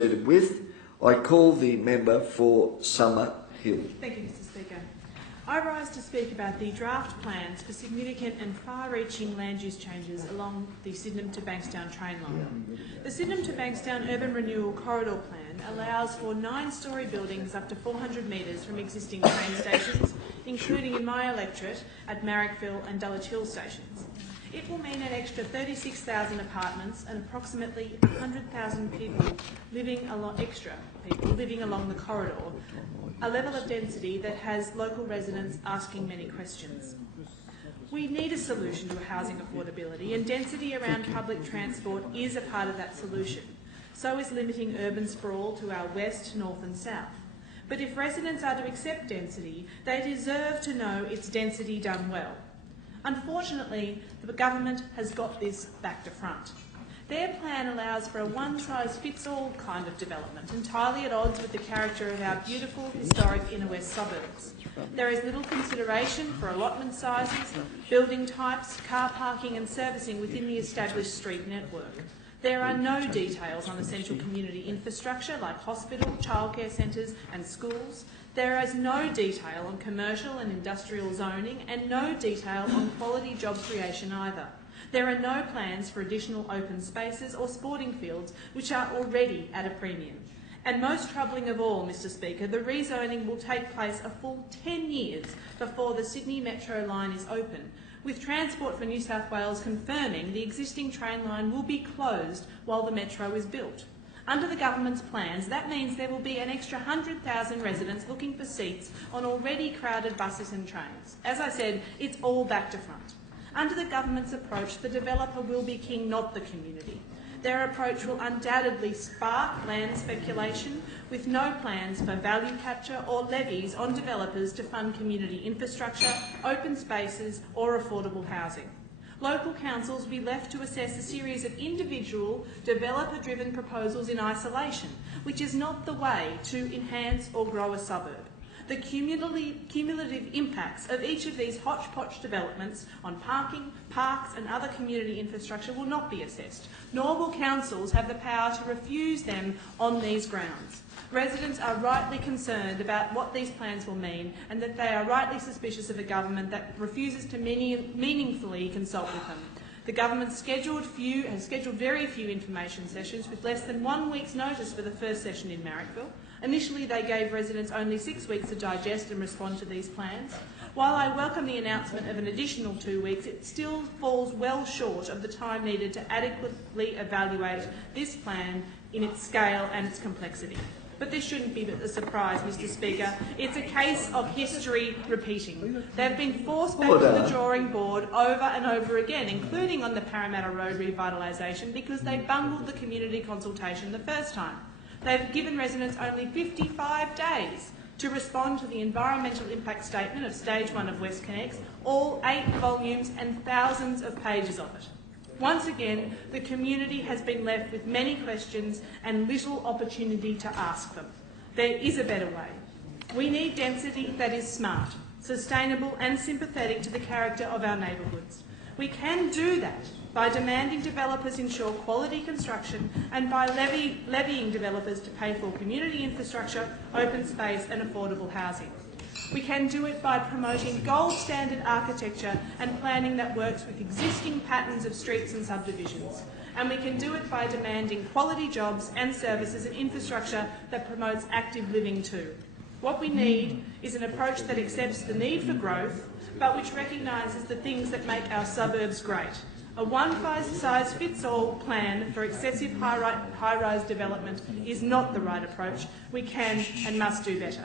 with. I call the member for Summer Hill. Thank you, Mr Speaker. I rise to speak about the draft plans for significant and far-reaching land use changes along the Sydenham to Bankstown train line. The Sydenham to Bankstown Urban Renewal Corridor Plan allows for 9-storey buildings up to 400 metres from existing train stations, including in my electorate at Marrickville and Dulwich Hill stations. It will mean an extra 36,000 apartments and approximately 100,000 extra people living along the corridor, a level of density that has local residents asking many questions. We need a solution to housing affordability, and density around public transport is a part of that solution. So is limiting urban sprawl to our west, north and south. But if residents are to accept density, they deserve to know it's density done well. Unfortunately, the government has got this back to front. Their plan allows for a one-size-fits-all kind of development, entirely at odds with the character of our beautiful, historic inner west suburbs. There is little consideration for allotment sizes, building types, car parking and servicing within the established street network. There are no details on essential community infrastructure like hospital, childcare centres and schools. There is no detail on commercial and industrial zoning and no detail on quality job creation either. There are no plans for additional open spaces or sporting fields, which are already at a premium. And most troubling of all, Mr Speaker, the rezoning will take place a full 10 years before the Sydney Metro line is open, with Transport for New South Wales confirming the existing train line will be closed while the Metro is built. Under the government's plans, that means there will be an extra 100,000 residents looking for seats on already crowded buses and trains. As I said, it's all back to front. Under the government's approach, the developer will be king, not the community. Their approach will undoubtedly spark land speculation, with no plans for value capture or levies on developers to fund community infrastructure, open spaces or affordable housing. Local councils will be left to assess a series of individual, developer-driven proposals in isolation, which is not the way to enhance or grow a suburb. The cumulative impacts of each of these hodgepodge developments on parking, parks and other community infrastructure will not be assessed, nor will councils have the power to refuse them on these grounds. Residents are rightly concerned about what these plans will mean, and that they are rightly suspicious of a government that refuses to meaningfully consult with them. The government has scheduled very few information sessions, with less than 1 week's notice for the first session in Marrickville. Initially, they gave residents only 6 weeks to digest and respond to these plans. While I welcome the announcement of an additional 2 weeks, it still falls well short of the time needed to adequately evaluate this plan in its scale and its complexity. But this shouldn't be a surprise, Mr Speaker. It's a case of history repeating. They've been forced back to the drawing board over and over again, including on the Parramatta Road revitalisation, because they bungled the community consultation the first time. They've given residents only 55 days to respond to the environmental impact statement of Stage 1 of WestConnex, all 8 volumes and thousands of pages of it. Once again, the community has been left with many questions and little opportunity to ask them. There is a better way. We need density that is smart, sustainable and sympathetic to the character of our neighbourhoods. We can do that by demanding developers ensure quality construction and by levying developers to pay for community infrastructure, open space and affordable housing. We can do it by promoting gold standard architecture and planning that works with existing patterns of streets and subdivisions. And we can do it by demanding quality jobs and services and infrastructure that promotes active living too. What we need is an approach that accepts the need for growth, but which recognises the things that make our suburbs great. A one-size-fits-all plan for excessive high-rise development is not the right approach. We can and must do better.